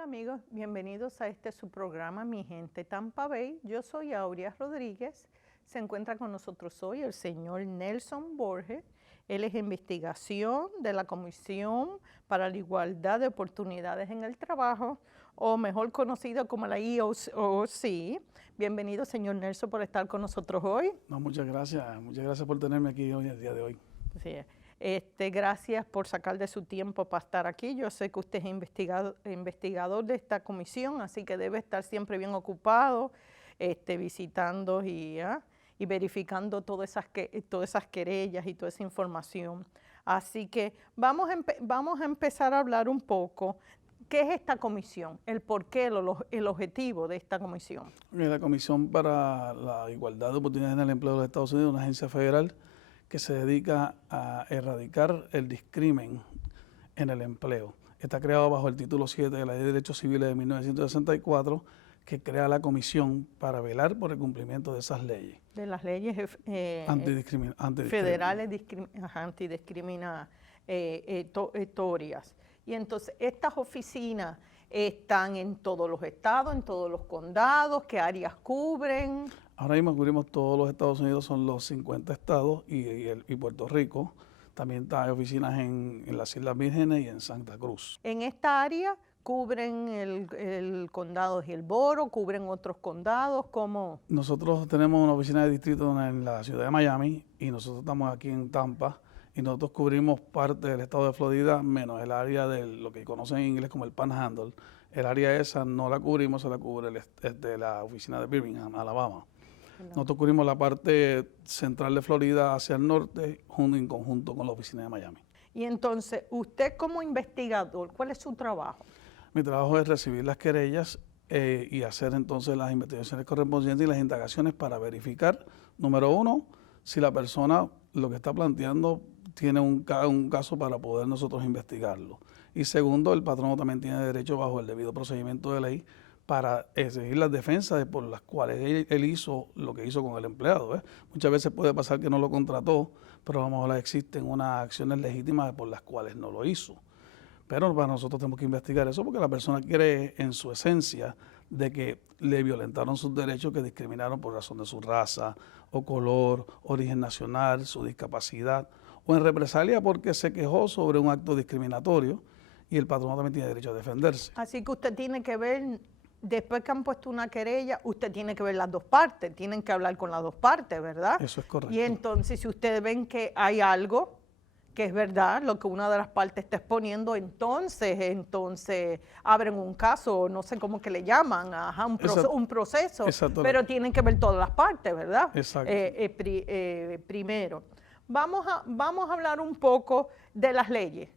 Amigos, bienvenidos a su programa Mi Gente Tampa Bay. Yo soy Aurea Rodríguez. Se encuentra con nosotros hoy el señor Nelson Borges. Él es investigación de la Comisión para la Igualdad de Oportunidades en el Trabajo, o mejor conocido como la EEOC. Bienvenido, señor Nelson, por estar con nosotros hoy. No, muchas gracias por tenerme aquí hoy, el día de hoy. Sí. Gracias por sacar de su tiempo para estar aquí. Yo sé que usted es investigador de esta comisión, así que debe estar siempre bien ocupado, visitando y verificando todas esas querellas y toda esa información. Así que vamos a empezar a hablar un poco. ¿Qué es esta comisión? El porqué, el objetivo de esta comisión. La Comisión para la Igualdad de Oportunidades en el Empleo de los Estados Unidos es una agencia federal que se dedica a erradicar el discrimen en el empleo. Está creado bajo el título 7 de la Ley de Derechos Civiles de 1964, que crea la comisión para velar por el cumplimiento de esas leyes. De las leyes federales antidiscriminatorias. Y entonces, estas oficinas están en todos los estados, en todos los condados. ¿Qué áreas cubren? Ahora mismo cubrimos todos los Estados Unidos, son los 50 estados y Puerto Rico. También hay oficinas en las Islas Vírgenes y en Santa Cruz. En esta área cubren el condado de Hillsborough, cubren otros condados, ¿cómo? Nosotros tenemos una oficina de distrito en la ciudad de Miami y nosotros estamos aquí en Tampa y nosotros cubrimos parte del estado de Florida, menos el área de lo que conocen en inglés como el Panhandle. El área esa no la cubrimos, se la cubre de la oficina de Birmingham, Alabama. Nosotros cubrimos la parte central de Florida hacia el norte, en conjunto con la oficina de Miami. Y entonces, usted como investigador, ¿cuál es su trabajo? Mi trabajo es recibir las querellas y hacer entonces las investigaciones correspondientes y las indagaciones para verificar, número uno, si la persona lo que está planteando tiene un caso para poder nosotros investigarlo. Y segundo, el patrono también tiene derecho bajo el debido procedimiento de ley para exigir las defensas por las cuales él hizo lo que hizo con el empleado. Muchas veces puede pasar que no lo contrató, pero a lo mejor existen unas acciones legítimas por las cuales no lo hizo. Pero para nosotros tenemos que investigar eso porque la persona cree en su esencia de que le violentaron sus derechos, que discriminaron por razón de su raza o color, origen nacional, su discapacidad, o en represalia porque se quejó sobre un acto discriminatorio y el patrono también tiene derecho a defenderse. Así que usted tiene que ver, después que han puesto una querella, usted tiene que ver las dos partes, tienen que hablar con las dos partes, ¿verdad? Eso es correcto. Y entonces, si ustedes ven que hay algo que es verdad, lo que una de las partes está exponiendo, entonces abren un caso, no sé cómo que le llaman, un proceso, pero tienen que ver todas las partes, ¿verdad? Exacto. Primero. Vamos a hablar un poco de las leyes,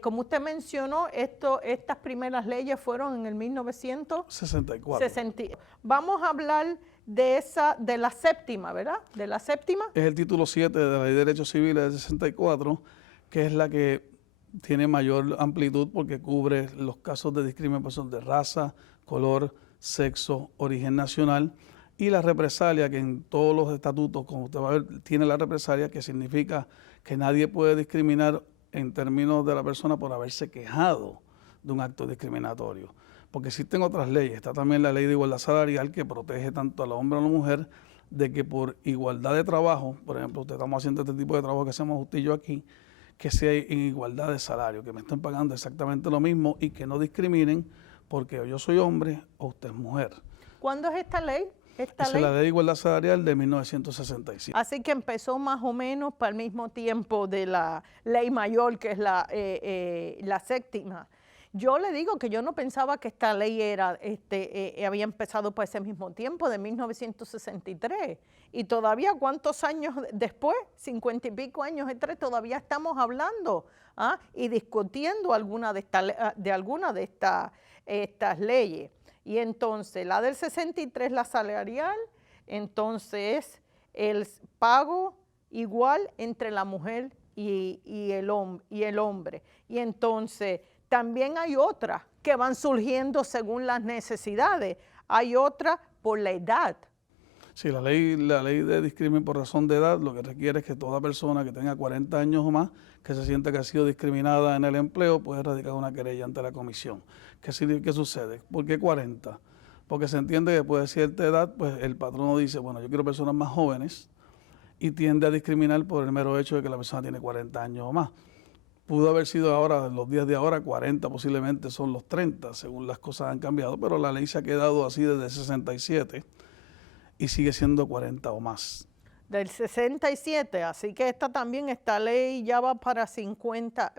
como usted mencionó, estas primeras leyes fueron en el 1964. Vamos a hablar de la séptima, ¿verdad? De la séptima. Es el título 7 de la Ley de Derechos Civiles del 64, que es la que tiene mayor amplitud porque cubre los casos de discriminación de raza, color, sexo, origen nacional y la represalia, que en todos los estatutos, como usted va a ver, tiene la represalia, que significa que nadie puede discriminar en términos de la persona por haberse quejado de un acto discriminatorio. Porque existen otras leyes, está también la Ley de Igualdad Salarial que protege tanto al hombre como a la mujer de que por igualdad de trabajo, por ejemplo, estamos haciendo este tipo de trabajo que hacemos usted y yo aquí, que sea en igualdad de salario, que me estén pagando exactamente lo mismo y que no discriminen porque yo soy hombre o usted es mujer. ¿Cuándo es esta ley? Esa es la Ley de Igualdad Salarial de 1965. Así que empezó más o menos para el mismo tiempo de la ley mayor, que es la séptima. Yo le digo que yo no pensaba que esta ley era, había empezado por ese mismo tiempo, de 1963. Y todavía, ¿cuántos años después? 50 y pico años después, todavía estamos hablando y discutiendo alguna de estas leyes. Y entonces, la del 63, la salarial, entonces el pago igual entre la mujer y el hombre. Y entonces también hay otras que van surgiendo según las necesidades. Hay otras por la edad. Sí, la ley de discriminación por razón de edad lo que requiere es que toda persona que tenga 40 años o más, que se sienta que ha sido discriminada en el empleo, puede radicar una querella ante la comisión. ¿Qué sucede? ¿Por qué 40? Porque se entiende que después de cierta edad, pues el patrono dice, bueno, yo quiero personas más jóvenes, y tiende a discriminar por el mero hecho de que la persona tiene 40 años o más. Pudo haber sido ahora, en los días de ahora, 40, posiblemente son los 30, según las cosas han cambiado, pero la ley se ha quedado así desde el 67 y sigue siendo 40 o más. Del 67, así que esta ley ya va para 50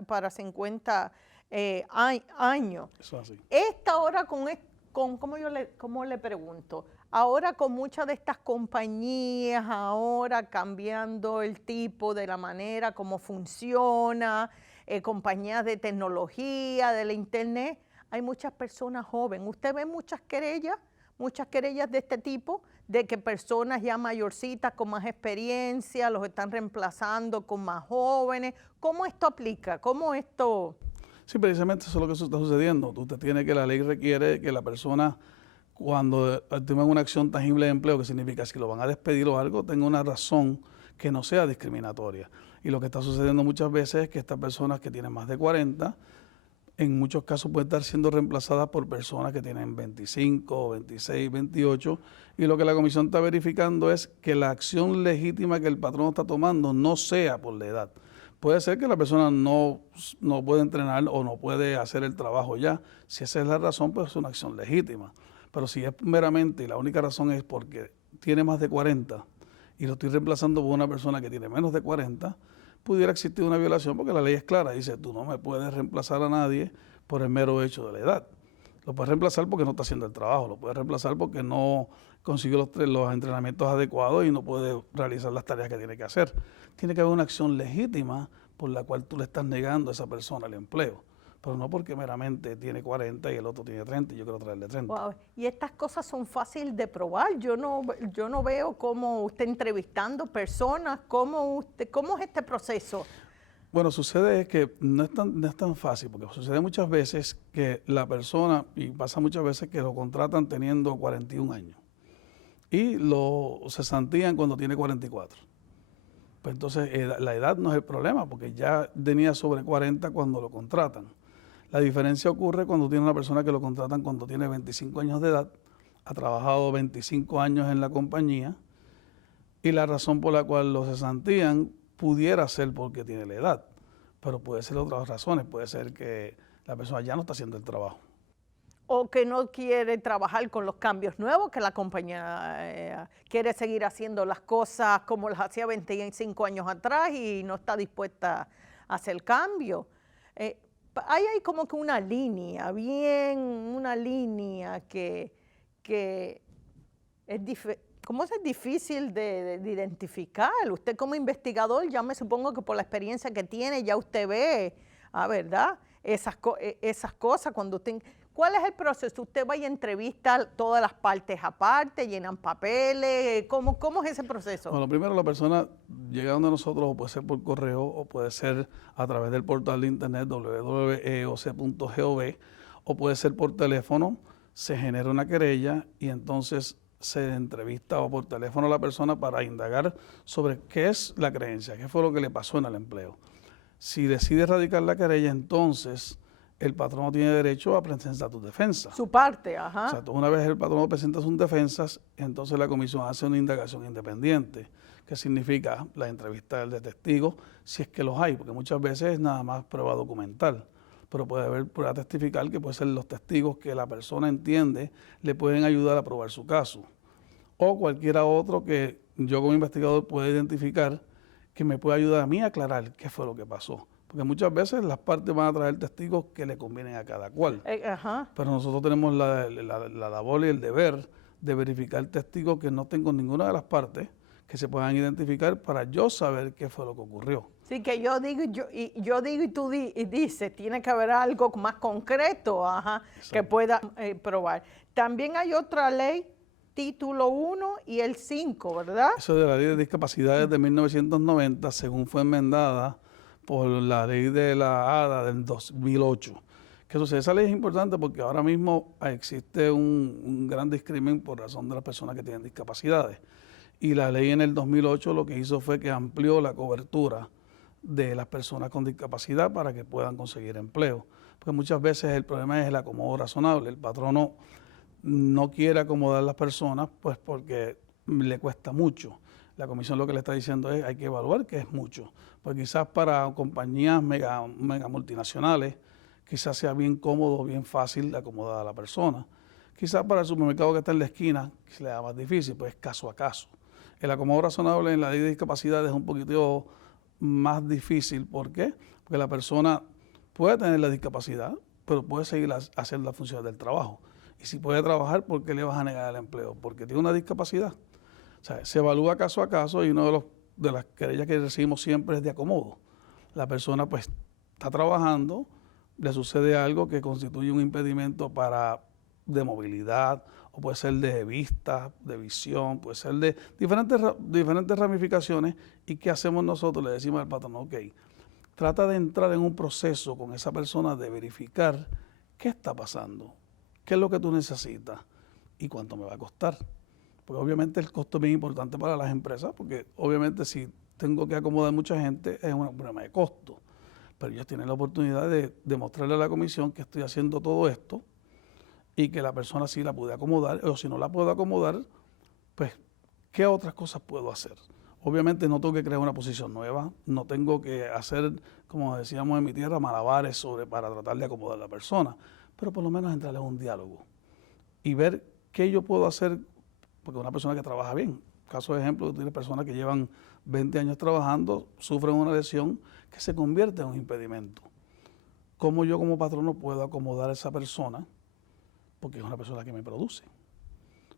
años. Eso es así. Esta ahora ¿cómo le pregunto? Ahora con muchas de estas compañías, ahora cambiando el tipo de la manera como funciona, compañías de tecnología, de la internet, hay muchas personas jóvenes. ¿Usted ve muchas querellas de este tipo? De que personas ya mayorcitas con más experiencia los están reemplazando con más jóvenes. ¿Cómo esto aplica? ¿Cómo esto...? Sí, precisamente eso es lo que está sucediendo. Usted tiene que la ley requiere que la persona, cuando tomen una acción tangible de empleo, que significa si lo van a despedir o algo, tenga una razón que no sea discriminatoria. Y lo que está sucediendo muchas veces es que estas personas que tienen más de 40, en muchos casos pueden estar siendo reemplazadas por personas que tienen 25, 26, 28, y lo que la comisión está verificando es que la acción legítima que el patrono está tomando no sea por la edad. Puede ser que la persona no puede entrenar o no puede hacer el trabajo ya. Si esa es la razón, pues es una acción legítima. Pero si es meramente y la única razón es porque tiene más de 40 y lo estoy reemplazando por una persona que tiene menos de 40, pudiera existir una violación porque la ley es clara. Dice, tú no me puedes reemplazar a nadie por el mero hecho de la edad. Lo puedes reemplazar porque no está haciendo el trabajo, lo puedes reemplazar porque no consiguió los entrenamientos adecuados y no puede realizar las tareas que tiene que hacer. Tiene que haber una acción legítima por la cual tú le estás negando a esa persona el empleo, pero no porque meramente tiene 40 y el otro tiene 30 y yo quiero traerle 30. Wow. Y estas cosas son fáciles de probar. Yo no veo cómo usted entrevistando personas, cómo es este proceso. Bueno, sucede es que no es tan fácil, porque sucede muchas veces que la persona, y pasa muchas veces que lo contratan teniendo 41 años y lo cesantían cuando tiene 44. Pues entonces la edad no es el problema, porque ya tenía sobre 40 cuando lo contratan. La diferencia ocurre cuando tiene una persona que lo contratan cuando tiene 25 años de edad, ha trabajado 25 años en la compañía y la razón por la cual lo cesantían pudiera ser porque tiene la edad, pero puede ser otras razones, puede ser que la persona ya no está haciendo el trabajo. O que no quiere trabajar con los cambios nuevos, que la compañía quiere seguir haciendo las cosas como las hacía 25 años atrás y no está dispuesta a hacer cambio. Hay como que una línea que es ¿cómo es difícil de identificar? Usted como investigador, ya me supongo que por la experiencia que tiene, ya usted ve, ¿verdad? Esas cosas cuando usted... ¿Cuál es el proceso? ¿Usted va y entrevista todas las partes aparte, llenan papeles? ¿Cómo es ese proceso? Bueno, primero la persona llega donde nosotros, o puede ser por correo, o puede ser a través del portal de internet www.eoc.gov, o puede ser por teléfono, se genera una querella y entonces se entrevista o por teléfono a la persona para indagar sobre qué es la creencia, qué fue lo que le pasó en el empleo. Si decide radicar la querella, entonces el patrono tiene derecho a presentar tus defensas. Su parte, ajá. O sea, una vez el patrono presenta sus defensas, entonces la comisión hace una indagación independiente, que significa la entrevista de testigos, si es que los hay, porque muchas veces es nada más prueba documental, pero puede haber prueba testifical que puede ser los testigos que la persona entiende le pueden ayudar a probar su caso, o cualquiera otro que yo como investigador pueda identificar que me pueda ayudar a mí a aclarar qué fue lo que pasó. porque muchas veces las partes van a traer testigos que le convienen a cada cual. Ajá. Pero nosotros tenemos la labor y el deber de verificar testigos que no estén con ninguna de las partes, que se puedan identificar para yo saber qué fue lo que ocurrió. Sí, que yo digo y tú dices, tiene que haber algo más concreto, ajá, que pueda probar. También hay otra ley, título 1 y el 5, ¿verdad? Eso de la ley de discapacidades de 1990, según fue enmendada por la ley de la ADA del 2008. ¿Qué sucede? Esa ley es importante porque ahora mismo existe un gran discrimen por razón de las personas que tienen discapacidades. Y la ley en el 2008 lo que hizo fue que amplió la cobertura de las personas con discapacidad para que puedan conseguir empleo. Porque muchas veces el problema es el acomodo razonable. El patrono no quiere acomodar a las personas pues porque le cuesta mucho. La comisión lo que le está diciendo es hay que evaluar que es mucho. Pues quizás para compañías mega multinacionales quizás sea bien cómodo, bien fácil de acomodar a la persona. Quizás para el supermercado que está en la esquina se le da más difícil, pues caso a caso. El acomodo razonable en la ley de discapacidad es un poquito más difícil. ¿Por qué? Porque la persona puede tener la discapacidad, pero puede seguir haciendo las funciones del trabajo. Y si puede trabajar, ¿por qué le vas a negar el empleo? Porque tiene una discapacidad. O sea, se evalúa caso a caso y una de las querellas que recibimos siempre es de acomodo. La persona pues está trabajando, le sucede algo que constituye un impedimento de movilidad, o puede ser de vista, de visión, puede ser de diferentes ramificaciones. ¿Y qué hacemos nosotros? Le decimos al patrón, ok, trata de entrar en un proceso con esa persona de verificar qué está pasando, qué es lo que tú necesitas y cuánto me va a costar. Porque obviamente el costo es bien importante para las empresas, porque obviamente si tengo que acomodar mucha gente es un problema de costo. Pero ellos tienen la oportunidad de demostrarle a la comisión que estoy haciendo todo esto y que la persona sí la puede acomodar, o si no la puedo acomodar, pues, ¿qué otras cosas puedo hacer? Obviamente no tengo que crear una posición nueva, no tengo que hacer, como decíamos en mi tierra, malabares para tratar de acomodar a la persona, pero por lo menos entrarle a un diálogo y ver qué yo puedo hacer, porque una persona que trabaja bien, caso de ejemplo, tú tienes personas que llevan 20 años trabajando, sufren una lesión que se convierte en un impedimento. ¿Cómo yo como patrono puedo acomodar a esa persona? Porque es una persona que me produce.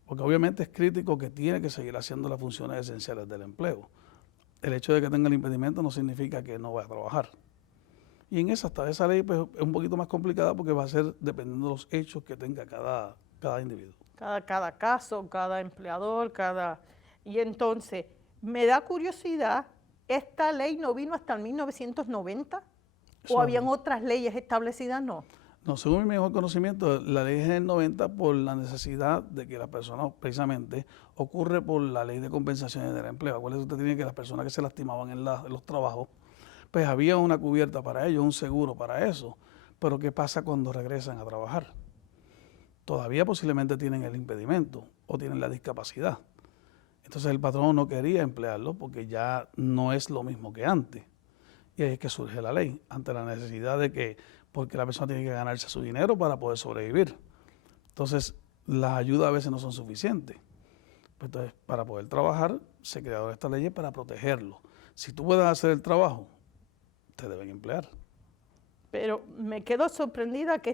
Porque obviamente es crítico que tiene que seguir haciendo las funciones esenciales del empleo. El hecho de que tenga el impedimento no significa que no vaya a trabajar. Y en esa ley pues, es un poquito más complicada porque va a ser dependiendo de los hechos que tenga cada individuo. Cada caso, cada empleador, Y entonces, me da curiosidad, ¿esta ley no vino hasta el 1990? ¿O habían otras leyes establecidas? No. No, según mi mejor conocimiento, la ley es en el 90 por la necesidad de que las personas, precisamente, ocurre por la ley de compensaciones del empleo. Acuérdese usted tiene que las personas que se lastimaban en los trabajos, pues había una cubierta para ellos, un seguro para eso. Pero ¿qué pasa cuando regresan a trabajar? Todavía posiblemente tienen el impedimento o tienen la discapacidad. Entonces el patrón no quería emplearlo porque ya no es lo mismo que antes. Y ahí es que surge la ley, ante la necesidad de que, porque la persona tiene que ganarse su dinero para poder sobrevivir. Entonces, las ayudas a veces no son suficientes. Pues entonces, para poder trabajar, se crearon estas leyes para protegerlo. Si tú puedes hacer el trabajo, te deben emplear. Pero me quedo sorprendida que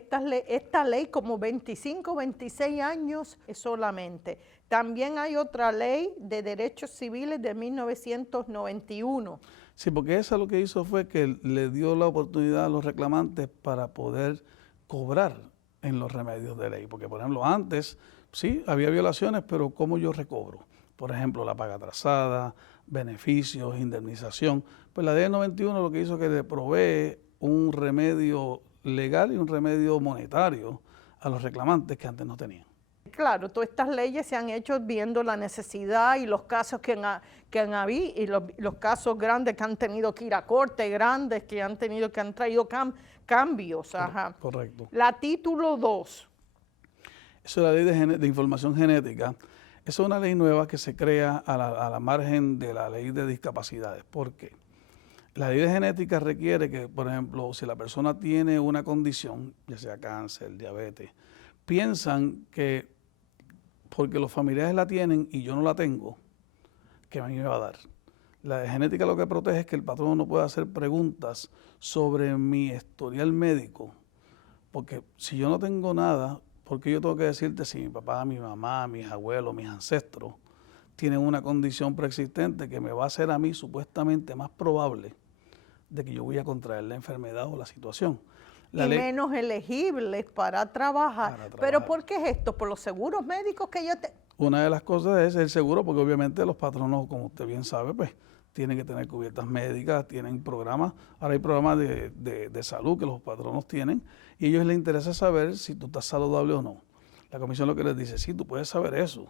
esta ley como 25, 26 años solamente. También hay otra ley de derechos civiles de 1991. Sí, porque esa lo que hizo fue que le dio la oportunidad a los reclamantes para poder cobrar en los remedios de ley. Porque, por ejemplo, antes, sí, había violaciones, pero ¿cómo yo recobro? Por ejemplo, la paga atrasada, beneficios, indemnización. Pues la ley 91 lo que hizo es que le provee un remedio legal y un remedio monetario a los reclamantes que antes no tenían. Claro, todas estas leyes se han hecho viendo la necesidad y los casos que han habido y los casos grandes que han tenido que ir a corte, grandes que han traído cambios. Ajá. Correcto. La título 2. Eso es la ley de información genética. Esa es una ley nueva que se crea a la margen de la ley de discapacidades. ¿Por qué? La ley de genética requiere que, por ejemplo, si la persona tiene una condición, ya sea cáncer, diabetes, piensan que porque los familiares la tienen y yo no la tengo, que a mí me va a dar. La genética lo que protege es que el patrono no pueda hacer preguntas sobre mi historial médico, porque si yo no tengo nada, ¿por qué yo tengo que decirte si mi papá, mi mamá, mis abuelos, mis ancestros tienen una condición preexistente que me va a hacer a mí supuestamente más probable de que yo voy a contraer la enfermedad o la situación? Y menos elegibles para trabajar. ¿Pero por qué es esto? ¿Por los seguros médicos que yo te...? Una de las cosas es el seguro, porque obviamente los patronos, como usted bien sabe, pues tienen que tener cubiertas médicas, tienen programas. Ahora hay programas de salud que los patronos tienen y a ellos les interesa saber si tú estás saludable o no. La comisión lo que les dice, sí, tú puedes saber eso,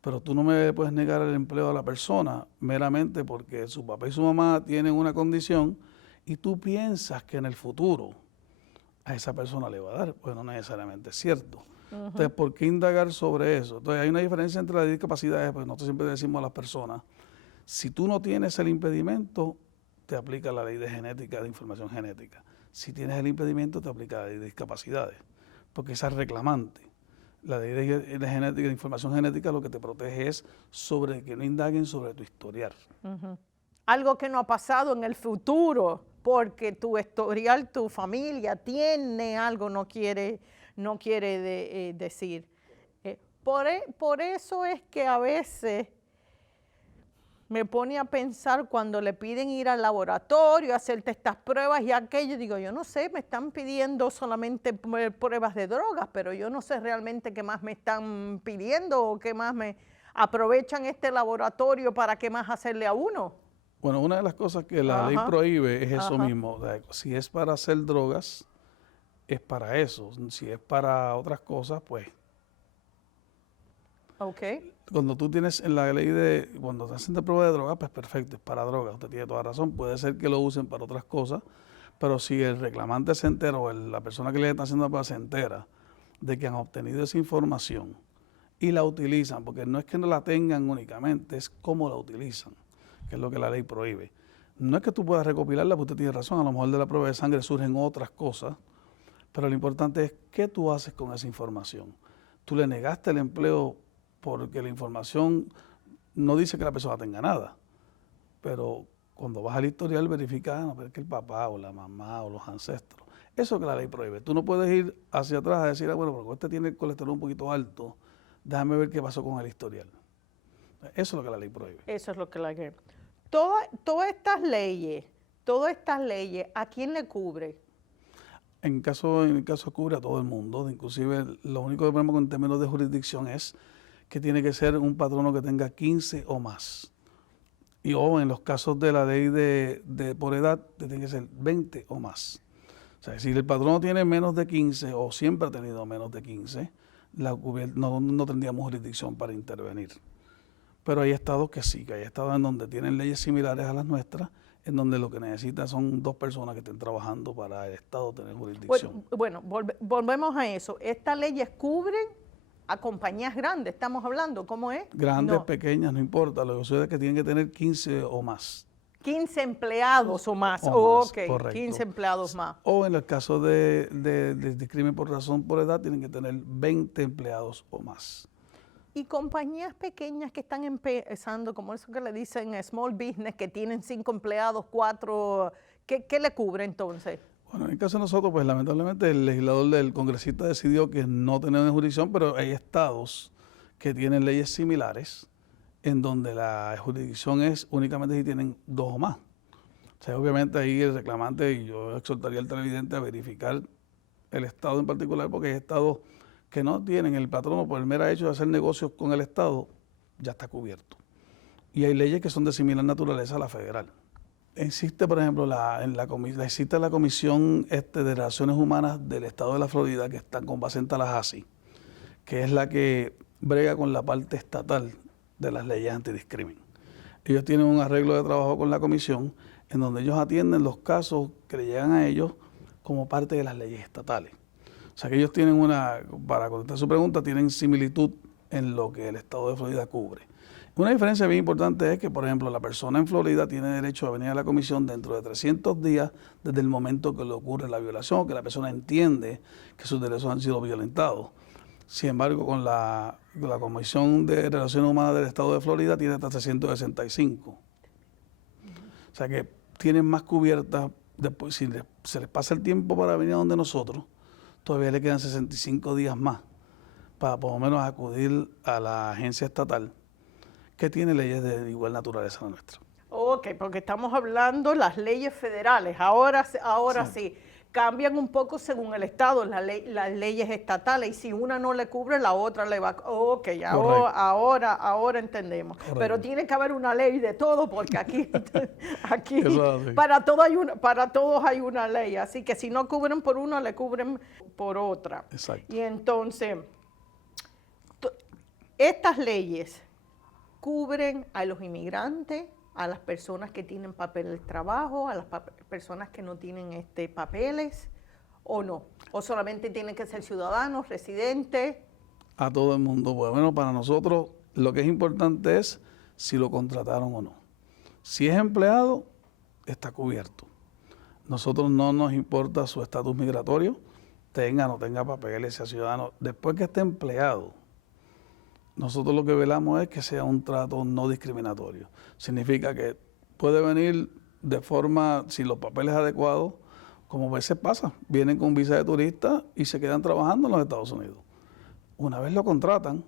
pero tú no me puedes negar el empleo a la persona meramente porque su papá y su mamá tienen una condición y tú piensas que en el futuro a esa persona le va a dar, pues no necesariamente es cierto. Entonces, ¿por qué indagar sobre eso? Entonces, hay una diferencia entre las discapacidades, pues nosotros siempre decimos a las personas, si tú no tienes el impedimento, te aplica la ley de genética, de información genética. Si tienes el impedimento, te aplica la ley de discapacidades, porque esa es reclamante. La ley de genética, de información genética, lo que te protege es sobre que no indaguen sobre tu historial. Algo que no ha pasado en el futuro, porque tu historial, tu familia tiene algo, no quiere decir. Por eso es que a veces me pone a pensar cuando le piden ir al laboratorio, hacerte estas pruebas y aquello, digo, yo no sé, me están pidiendo solamente pruebas de drogas, pero yo no sé realmente qué más me están pidiendo o qué más me aprovechan este laboratorio para qué más hacerle a uno. Bueno, una de las cosas que la ley prohíbe es eso mismo. O sea, si es para hacer drogas, es para eso. Si es para otras cosas, pues... Cuando tú tienes en la ley cuando te hacen de prueba de droga, pues perfecto, es para drogas, usted tiene toda razón. Puede ser que lo usen para otras cosas, pero si el reclamante se entera o la persona que le está haciendo la prueba se entera de que han obtenido esa información y la utilizan, porque no es que no la tengan únicamente, es cómo la utilizan, que es lo que la ley prohíbe. No es que tú puedas recopilarla, porque usted tiene razón, a lo mejor de la prueba de sangre surgen otras cosas, pero lo importante es qué tú haces con esa información. Tú le negaste el empleo porque la información no dice que la persona tenga nada, pero cuando vas al historial verifica que el papá o la mamá o los ancestros. Eso es que la ley prohíbe. Tú no puedes ir hacia atrás a decir, bueno, porque este tiene el colesterol un poquito alto, déjame ver qué pasó con el historial. Eso es lo que la ley prohíbe. Eso es lo que la ley. Todas estas leyes, ¿a quién le cubre? En el caso cubre a todo el mundo, inclusive lo único que ponemos en términos de jurisdicción es que tiene que ser un patrono que tenga 15 o más. Y en los casos de la ley por edad, tiene que ser 20 o más. O sea, si el patrono tiene menos de 15 o siempre ha tenido menos de 15, no tendríamos jurisdicción para intervenir. Pero hay estados que sí, que hay estados en donde tienen leyes similares a las nuestras, en donde lo que necesitan son 2 personas que estén trabajando para el estado tener jurisdicción. Bueno, volvemos a eso. ¿Estas leyes cubren a compañías grandes, estamos hablando? ¿Cómo es? Grandes, pequeñas, no importa. Lo que sucede es que tienen que tener 15 o más. 15 empleados o más. Correcto. 15 empleados más. O en el caso de discrimen por razón por edad, tienen que tener 20 empleados o más. Y compañías pequeñas que están empezando, como eso que le dicen small business, que tienen 5 empleados, 4, ¿qué le cubre entonces? Bueno, en el caso de nosotros, pues lamentablemente el legislador del congresista decidió que no tenemos jurisdicción, pero hay estados que tienen leyes similares en donde la jurisdicción es únicamente si tienen 2 o más. O sea, obviamente ahí el reclamante, y yo exhortaría al televidente a verificar el estado en particular, porque hay estados que no tienen el patrono por el mero hecho de hacer negocios con el estado, ya está cubierto. Y hay leyes que son de similar naturaleza a la federal. Existe, por ejemplo, existe la Comisión de Relaciones Humanas del Estado de la Florida, que está con base en Tallahassee, que es la que brega con la parte estatal de las leyes antidiscrimen. Ellos tienen un arreglo de trabajo con la comisión en donde ellos atienden los casos que le llegan a ellos como parte de las leyes estatales. O sea que ellos tienen para contestar su pregunta, tienen similitud en lo que el Estado de Florida cubre. Una diferencia bien importante es que, por ejemplo, la persona en Florida tiene derecho a venir a la comisión dentro de 300 días desde el momento que le ocurre la violación, que la persona entiende que sus derechos han sido violentados. Sin embargo, con la Comisión de Relaciones Humanas del Estado de Florida tiene hasta 365. O sea que tienen más cubiertas, después, si se les pasa el tiempo para venir a donde nosotros, todavía le quedan 65 días más para por lo menos acudir a la agencia estatal que tiene leyes de igual naturaleza a la nuestra. Ok, porque estamos hablando las leyes federales, ahora sí, cambian un poco según el estado, las leyes estatales, y si una no le cubre, la otra le va. Ok, ahora entendemos. Correcto. Pero tiene que haber una ley de todo, porque aquí Eso para todos hay una ley, así que si no cubren por una, le cubren por otra. Exacto. Y entonces, estas leyes cubren a los inmigrantes, a las personas que tienen papeles de trabajo, a las personas que no tienen papeles, o no, o solamente tienen que ser ciudadanos, residentes. A todo el mundo. Bueno, para nosotros lo que es importante es si lo contrataron o no. Si es empleado, está cubierto. Nosotros no nos importa su estatus migratorio, tenga o no tenga papeles, sea ciudadano. Después que esté empleado, nosotros lo que velamos es que sea un trato no discriminatorio. Significa que puede venir de forma, sin los papeles adecuados, como a veces pasa, vienen con visa de turista y se quedan trabajando en los Estados Unidos. Una vez lo contratan,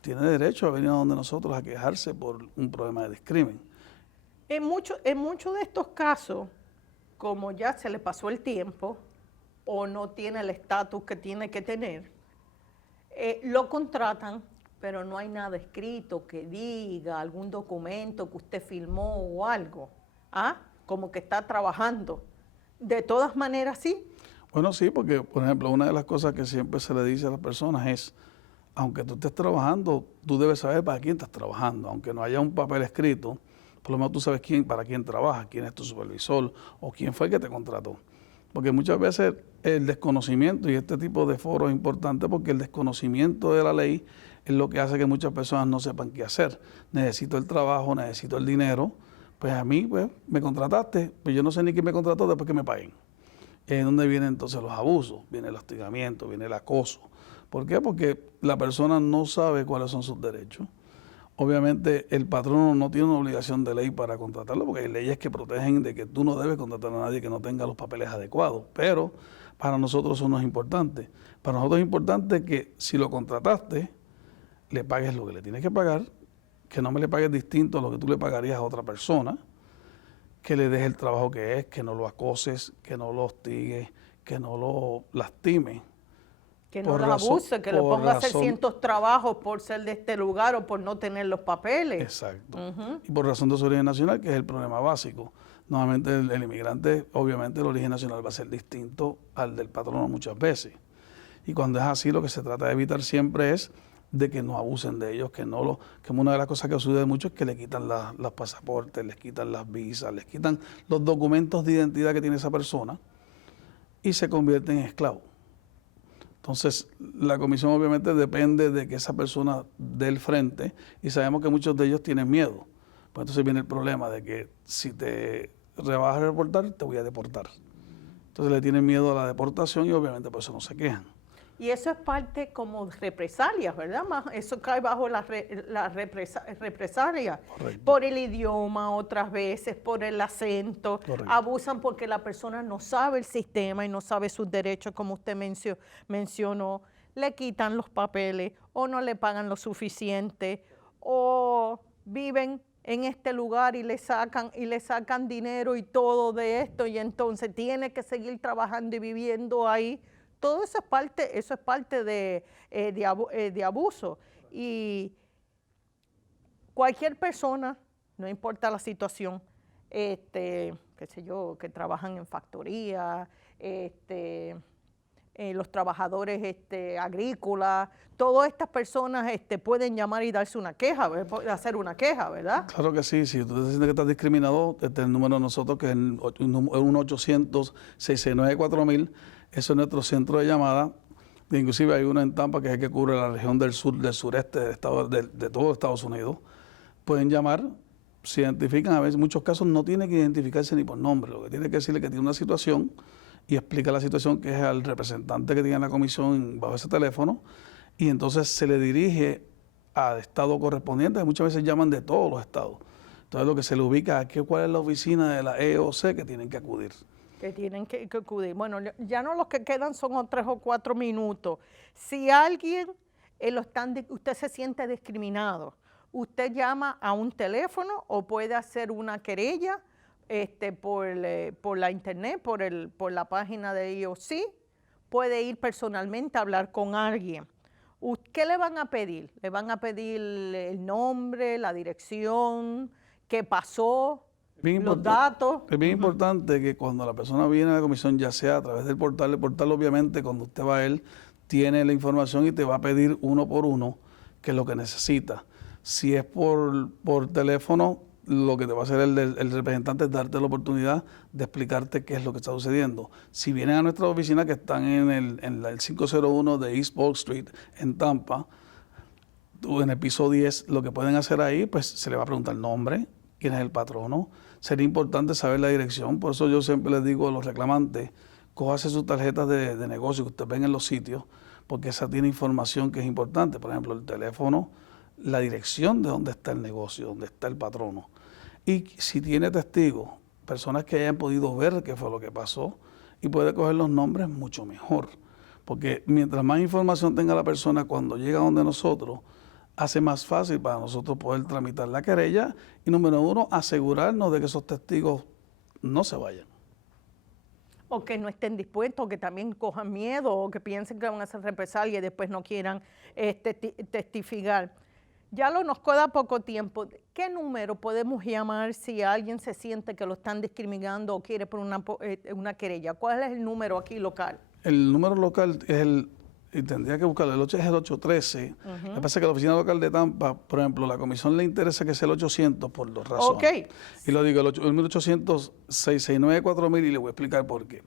tiene derecho a venir a donde nosotros a quejarse por un problema de discrimen. En muchos de estos casos, como ya se le pasó el tiempo o no tiene el estatus que tiene que tener, lo contratan, pero no hay nada escrito que diga, algún documento que usted firmó o algo, como que está trabajando. De todas maneras, sí. Bueno, sí, porque, por ejemplo, una de las cosas que siempre se le dice a las personas es, aunque tú estés trabajando, tú debes saber para quién estás trabajando. Aunque no haya un papel escrito, por lo menos tú sabes para quién trabajas, quién es tu supervisor o quién fue el que te contrató. Porque muchas veces el desconocimiento, y este tipo de foro es importante porque el desconocimiento de la ley es lo que hace que muchas personas no sepan qué hacer. Necesito el trabajo, necesito el dinero, pues a mí pues, me contrataste, pues yo no sé ni quién me contrató después que me paguen. Y ahí es donde vienen entonces los abusos, viene el hostigamiento, viene el acoso. ¿Por qué? Porque la persona no sabe cuáles son sus derechos. Obviamente el patrono no tiene una obligación de ley para contratarlo, porque hay leyes que protegen de que tú no debes contratar a nadie que no tenga los papeles adecuados, pero para nosotros eso no es importante. Para nosotros es importante que si lo contrataste, le pagues lo que le tienes que pagar, que no me le pagues distinto a lo que tú le pagarías a otra persona, que le des el trabajo que es, que no lo acoses, que no lo hostigues, que no lo lastimes. Que no lo abuse, que le ponga a hacer cientos trabajos por ser de este lugar o por no tener los papeles. Exacto. Y por razón de su origen nacional, que es el problema básico. Nuevamente el inmigrante, obviamente el origen nacional va a ser distinto al del patrono muchas veces. Y cuando es así, lo que se trata de evitar siempre es de que no abusen de ellos, que una de las cosas que sucede mucho es que le quitan los pasaportes, les quitan las visas, les quitan los documentos de identidad que tiene esa persona y se convierten en esclavos. Entonces, la comisión obviamente depende de que esa persona dé el frente y sabemos que muchos de ellos tienen miedo. Pues entonces viene el problema de que si te rebajas a reportar, te voy a deportar. Entonces le tienen miedo a la deportación y obviamente por eso no se quejan. Y eso es parte como represalias, ¿verdad? Eso cae bajo la represalia. Correcto. Por el idioma, otras veces, por el acento. Correcto. Abusan porque la persona no sabe el sistema y no sabe sus derechos, como usted mencionó. Le quitan los papeles o no le pagan lo suficiente o viven en este lugar y le sacan dinero y todo de esto y entonces tiene que seguir trabajando y viviendo ahí. Todo eso es parte de abuso. Y cualquier persona, no importa la situación, qué sé yo, que trabajan en factoría, los trabajadores agrícolas, todas estas personas pueden llamar y darse una queja, hacer una queja, ¿verdad? Claro que sí, si tú te sientes que estás discriminado, el número de nosotros que es el 1-800-669-4000, eso es nuestro centro de llamada. Inclusive hay uno en Tampa que es el que cubre la región del sureste de todo Estados Unidos. Pueden llamar, se identifican, a veces en muchos casos no tiene que identificarse ni por nombre, lo que tiene que decirle que tiene una situación y explica la situación que es al representante que tiene la comisión bajo ese teléfono y entonces se le dirige al estado correspondiente, que muchas veces llaman de todos los estados. Entonces lo que se le ubica es cuál es la oficina de la EOC que tienen que acudir. Que tienen que acudir. Bueno, ya no los que quedan son 3 o 4 minutos. Si alguien usted se siente discriminado, usted llama a un teléfono o puede hacer una querella por la internet, por la página de EOC, puede ir personalmente a hablar con alguien. ¿Qué le van a pedir? Le van a pedir el nombre, la dirección, qué pasó, los datos. Es bien importante que cuando la persona viene a la comisión, ya sea a través del portal obviamente cuando usted va a él, tiene la información y te va a pedir uno por uno qué es lo que necesita. Si es por teléfono, lo que te va a hacer el representante es darte la oportunidad de explicarte qué es lo que está sucediendo. Si vienen a nuestra oficina que están en el 501 de East Polk Street en Tampa, en el piso 10, lo que pueden hacer ahí, pues se le va a preguntar el nombre, quién es el patrono. Sería importante saber la dirección, por eso yo siempre les digo a los reclamantes, cójase sus tarjetas de negocio que ustedes ven en los sitios, porque esa tiene información que es importante, por ejemplo, el teléfono, la dirección de dónde está el negocio, dónde está el patrono. Y si tiene testigos, personas que hayan podido ver qué fue lo que pasó, y puede coger los nombres mucho mejor, porque mientras más información tenga la persona cuando llega donde nosotros, hace más fácil para nosotros poder tramitar la querella y, número 1, asegurarnos de que esos testigos no se vayan. O que no estén dispuestos, o que también cojan miedo, o que piensen que van a hacer represalia y después no quieran testificar. Ya nos queda poco tiempo. ¿Qué número podemos llamar si alguien se siente que lo están discriminando o quiere poner una querella? ¿Cuál es el número aquí local? El número local es y tendría que buscarlo, es el 813. Lo que pasa es que la oficina local de Tampa, por ejemplo, la comisión le interesa que sea el 800 por 2 razones. Okay. Y lo digo, el 1800-669-4000 y le voy a explicar por qué.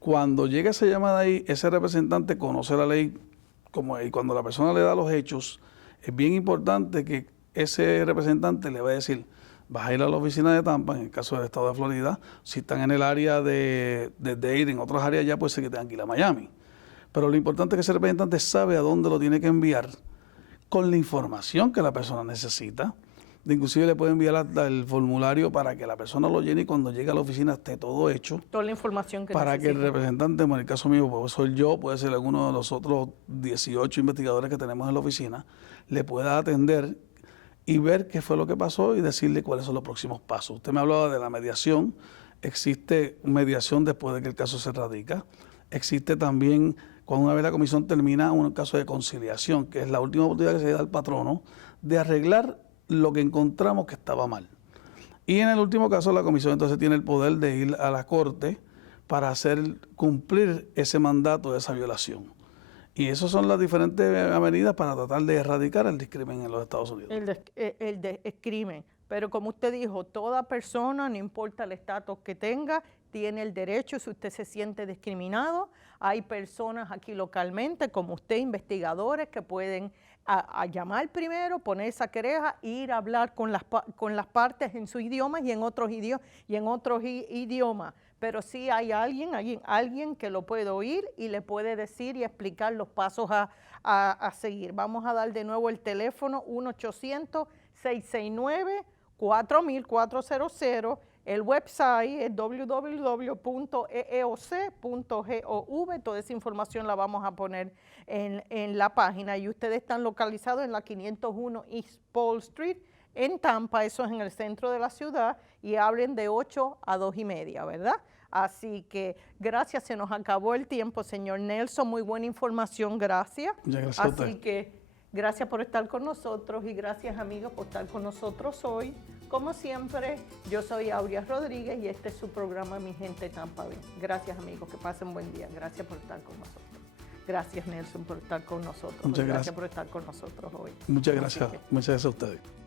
Cuando llega esa llamada ahí, ese representante conoce la ley, y cuando la persona le da los hechos, es bien importante que ese representante le va a decir, vas a ir a la oficina de Tampa, en el caso del estado de Florida, si están en el área de Dade, en otras áreas ya puede ser que tengan que ir a Miami. Pero lo importante es que ese representante sabe a dónde lo tiene que enviar con la información que la persona necesita. Inclusive le puede enviar hasta el formulario para que la persona lo llene y cuando llegue a la oficina esté todo hecho. Toda la información que para necesita. Que el representante, en el caso mío, pues soy yo, puede ser alguno de los otros 18 investigadores que tenemos en la oficina, le pueda atender y ver qué fue lo que pasó y decirle cuáles son los próximos pasos. Usted me hablaba de la mediación. Existe mediación después de que el caso se radica. Existe también, cuando una vez la comisión termina, un caso de conciliación, que es la última oportunidad que se da al patrono de arreglar lo que encontramos que estaba mal. Y en el último caso, la comisión entonces tiene el poder de ir a la corte para hacer cumplir ese mandato de esa violación. Y esas son las diferentes medidas para tratar de erradicar el discrimen en los Estados Unidos. El discrimen. Pero como usted dijo, toda persona, no importa el estatus que tenga, tiene el derecho, si usted se siente discriminado. Hay personas aquí localmente, como usted, investigadores, que pueden a llamar primero, poner esa queja, ir a hablar con las partes en su idioma y en otros idiomas. Pero sí hay alguien que lo puede oír y le puede decir y explicar los pasos a seguir. Vamos a dar de nuevo el teléfono 1-800-669-4000. El website es www.eeoc.gov. Toda esa información la vamos a poner en la página. Y ustedes están localizados en la 501 East Polk Street en Tampa, eso es en el centro de la ciudad, y abren de 8 a 2:30, ¿verdad? Así que gracias, se nos acabó el tiempo, señor Nelson, muy buena información, gracias. Muchas gracias a usted. Así que gracias por estar con nosotros y gracias, amigos, por estar con nosotros hoy. Como siempre, yo soy Aurea Rodríguez y este es su programa Mi Gente Tampa Bay. Gracias, amigos, que pasen buen día. Gracias por estar con nosotros. Gracias, Nelson, por estar con nosotros. Muchas gracias. Gracias por estar con nosotros hoy. Muchas gracias. Muchas gracias a ustedes.